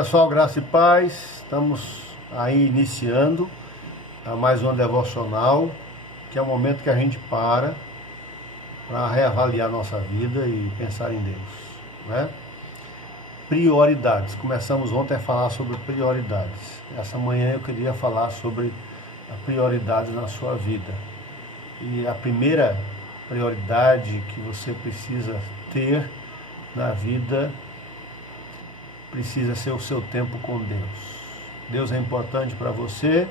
Pessoal, graça e paz, estamos aí iniciando mais uma devocional, que é o momento que a gente para reavaliar nossa vida e pensar em Deus, né? Prioridades, começamos ontem a falar sobre prioridades. Essa manhã eu queria falar sobre a prioridade na sua vida. E a primeira prioridade que você precisa ter na vida precisa ser o seu tempo com Deus. Deus é importante para você,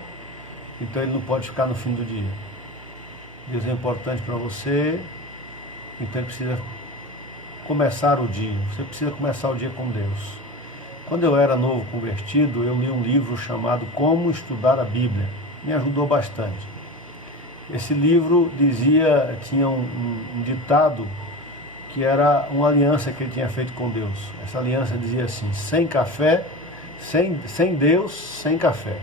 então Ele não pode ficar no fim do dia. Deus é importante para você, então Ele precisa começar o dia. Você precisa começar o dia com Deus. Quando eu era novo convertido, eu li um livro chamado Como Estudar a Bíblia. Me ajudou bastante. Esse livro tinha um ditado que era uma aliança que ele tinha feito com Deus. Essa aliança dizia assim: sem café, sem Deus, sem café.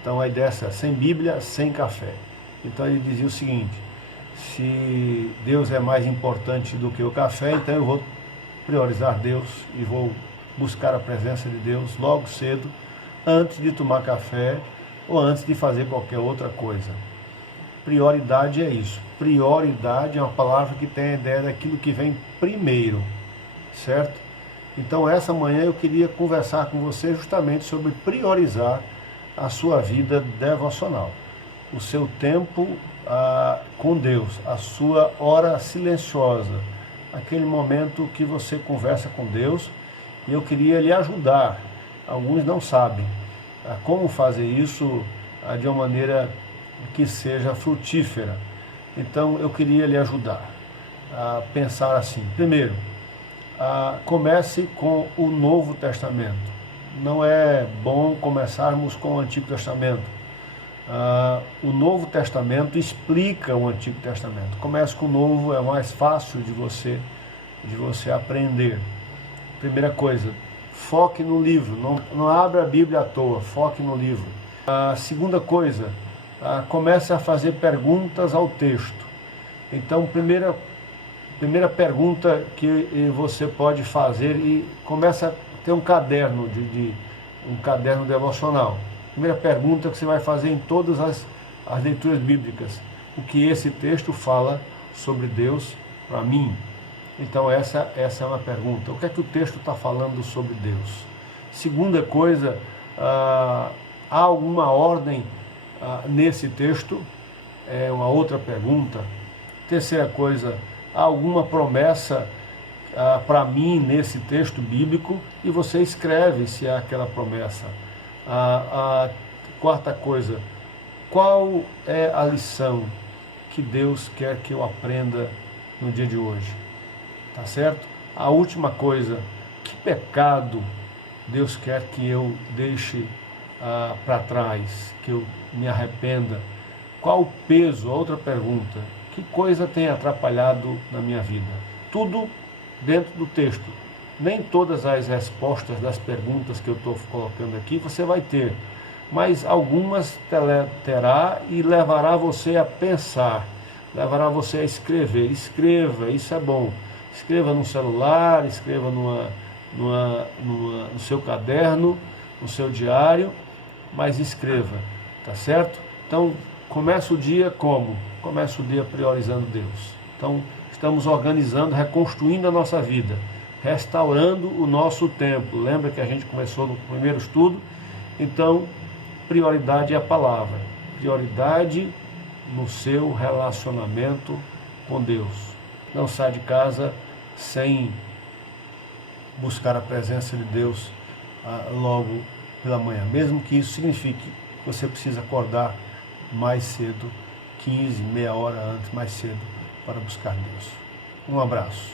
Então a ideia é essa: sem Bíblia, sem café. Então ele dizia o seguinte: se Deus é mais importante do que o café, então eu vou priorizar Deus e vou buscar a presença de Deus logo cedo, antes de tomar café ou antes de fazer qualquer outra coisa. Prioridade é isso. Prioridade é uma palavra que tem a ideia daquilo que vem primeiro, certo? Então essa manhã eu queria conversar com você justamente sobre priorizar a sua vida devocional, o seu tempo com Deus, a sua hora silenciosa, aquele momento que você conversa com Deus. E eu queria lhe ajudar. Alguns não sabem como fazer isso de uma maneira que seja frutífera. Então eu queria lhe ajudar a pensar assim. Primeiro, comece com o Novo Testamento. Não é bom começarmos com o Antigo Testamento. O Novo Testamento explica o Antigo Testamento. Comece com o Novo, é mais fácil de você aprender. Primeira coisa, foque no livro. Não abra a Bíblia à toa, foque no livro. Segunda coisa, comece a fazer perguntas ao texto. Então, primeira pergunta que você pode fazer, e começa a ter um caderno, um caderno devocional. Primeira pergunta que você vai fazer em todas as leituras bíblicas: o que esse texto fala sobre Deus para mim? Então essa é uma pergunta. O que é que o texto está falando sobre Deus? Segunda coisa, há alguma ordem nesse texto? É uma outra pergunta. Terceira coisa, há alguma promessa para mim nesse texto bíblico? E você escreve se há aquela promessa. A quarta coisa, qual é a lição que Deus quer que eu aprenda no dia de hoje? Tá certo? A última coisa, que pecado Deus quer que eu deixe para trás, que eu me arrependa? Qual o peso? Outra pergunta, que coisa tem atrapalhado na minha vida? Tudo dentro do texto. Nem todas as respostas das perguntas que eu estou colocando aqui você vai ter, mas algumas terá e levará você a pensar, levará você a escrever. Escreva, isso é bom. Escreva no celular, escreva no seu caderno, no seu diário, mas escreva, tá certo? Então, começa o dia como? Começa o dia priorizando Deus. Então, estamos organizando, reconstruindo a nossa vida, restaurando o nosso tempo. Lembra que a gente começou no primeiro estudo? Então, prioridade é a palavra. Prioridade no seu relacionamento com Deus. Não sai de casa sem buscar a presença de Deus logo pela manhã. Mesmo que isso signifique que você precisa acordar mais cedo, 15, meia hora antes, mais cedo, para buscar Deus. Um abraço.